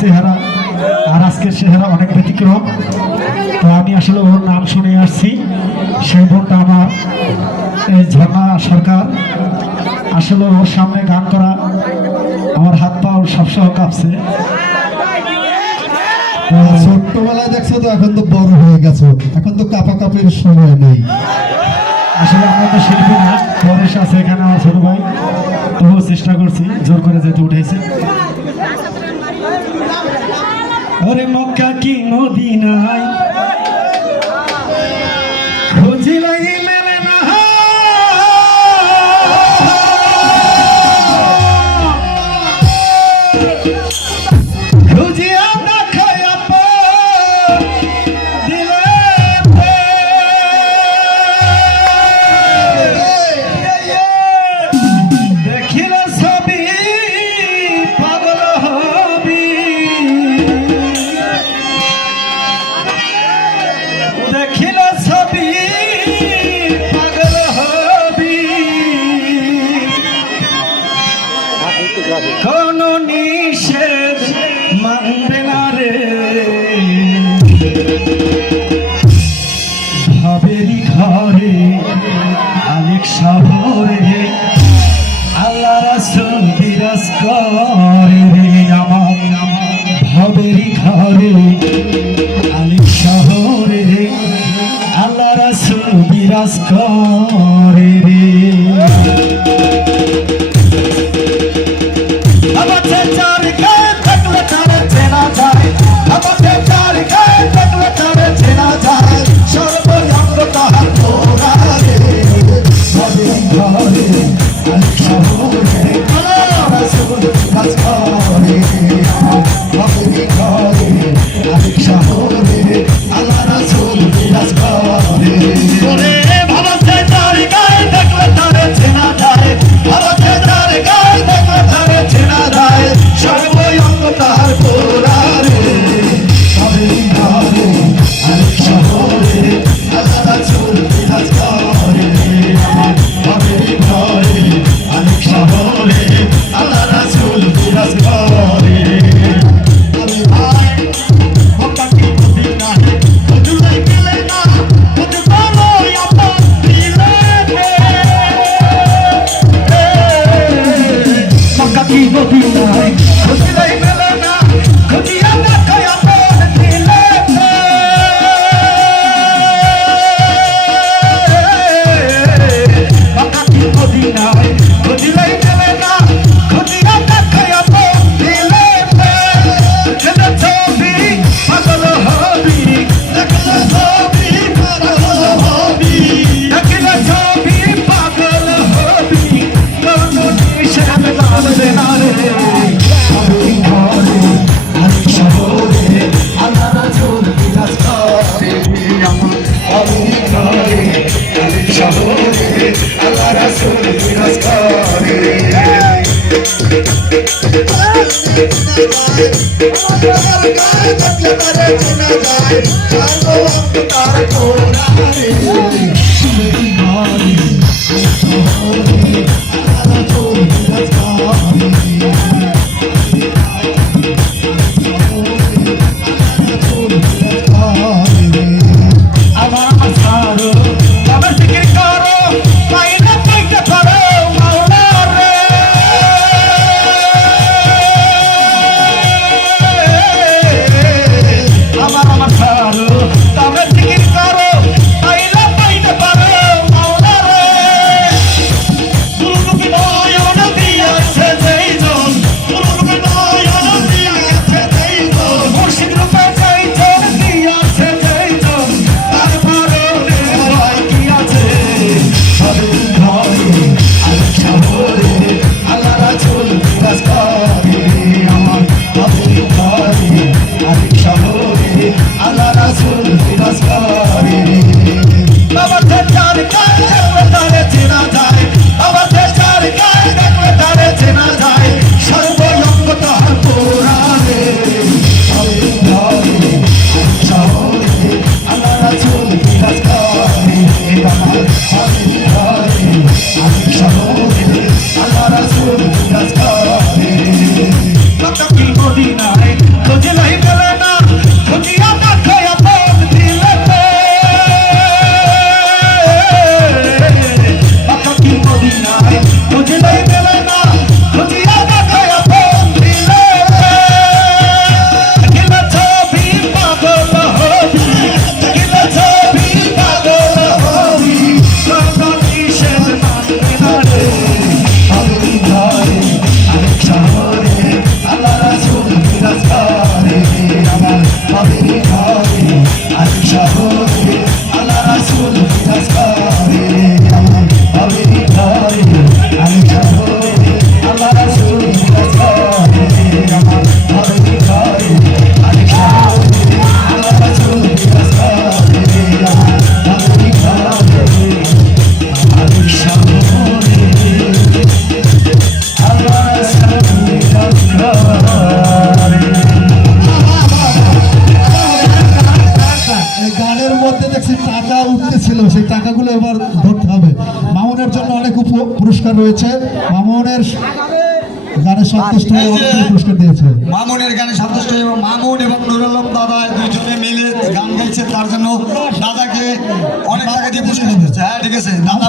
চেহারা আর আজকের চেহারা অনেক ব্যতিক্রম। তো আমি আসলে ওর নাম শুনে আসছি। সেই বোনটা আমার এই ঝর্ণা সরকার। আসলে ওর সামনে গান করা আমার হাত পা সবসহ কাঁপছে। ছোট্টবেলায় দেখছো তো, এখন তো বড় হয়ে গেছো, এখন তো কাপাকাপির সময় নেই। আসলে আমরা তো শিল্পী না, পরেশ আছে এখানে আমার ছোট ভাই, তবুও চেষ্টা করছি, জোর করে যেতে উঠেছে। ওরে মক্কা কি মদিনায় খুঁজিলাই মেলে না, খুঁজিয়া দেখায়া দিলে দেখিলে ছবি পাগল হবি, দেখিলে ছবি পাগল হবি, কোন নিষেধ মানবে না রে, ভাবেরি ঘরে আলেক শহরে আল্লাহ রাসূল বিরাজ করে রে, আমার ভাবেরি ঘরে আলেক শহরে আল্লাহ রাসূল বিরাজ করে রে। আমাদের চার গায়ে থাকলে তারে চেনা যায়, আমাদের চার গায়ে থাকলে তারে চেনা যায়, সর্বঙ্গ তাহার তোরা রে, ভাবেরি ঘরে আলেক শহরে আল্লাহ রাসূল বিরাজ করে, ভাবেরি ঘরে আলেক শহরে আল্লাহ রাসূল বিরাজ করে। ওরে ভারতের চার গায়ে থাকলে তারে চেনা যায়, ভারতের চার গায়ে থাকলে তারে চেনা যায়, সর্বঙ্গ তাহার তোরা রে, ভাবেরি ঘরে আলেক শহরে আল্লাহ রাসূল বিরাজ করে, ভাবেরি ঘরে আলেক শহরে আল্লাহ রাসূল বিরাজ করে। কি গতি নাই খুঁজিলাই মেলে না, খুঁজিয়া দেখাই আপন দিলে, কি গতি নাই খুঁজিলাই মেলে না, খুঁজিয়া দেখাই আপন দিলে, দেখলে ছবি পাগল হবি, দেখলে ছবি পাগল হবি, দেখলে ছবি পাগল হবি, কোন নিষেধ মানবে না রে, ভাবেরি ঘরে আলেক শহরে আল্লাহ রাসূল বিরাজ করে, ভাবেরি ঘরে আলেক শহরে আল্লাহ রাসূল বিরাজ করে। আমাদের গায়ে থাকলে তারে চেনা যায়, সর্বঙ্গ তাহার তোরা রে, ভাবেরি ঘরে আলেক শহরে আল্লাহ রাসূল বিরাজ করে। আমার ছাড়ো তবে জিকির করো, পাইলে পাইতে পারো মাওলা রে, আমার ছাড়ো তবে জিকির করো, পাইলে পাইতে পারো মাওলা রে, দুর্গতি নয়ন দিয়েছে যেই জন সেই টাকাগুলো এবার ধরতে হবে। মামুনের জন্য অনেক পুরস্কার রয়েছে। মামুনের গানে সন্তুষ্ট হয়ে অনেক পুরস্কার দিয়েছে। মামুনের গানে সন্তুষ্ট এবং মামুন এবং নুরুল আলম দাদা দুইজনে মিলে গান গাইছে, তার জন্য দাদাকে অনেক টাকা দিয়ে পুরস্কার দিচ্ছে। হ্যাঁ ঠিক আছে, দাদা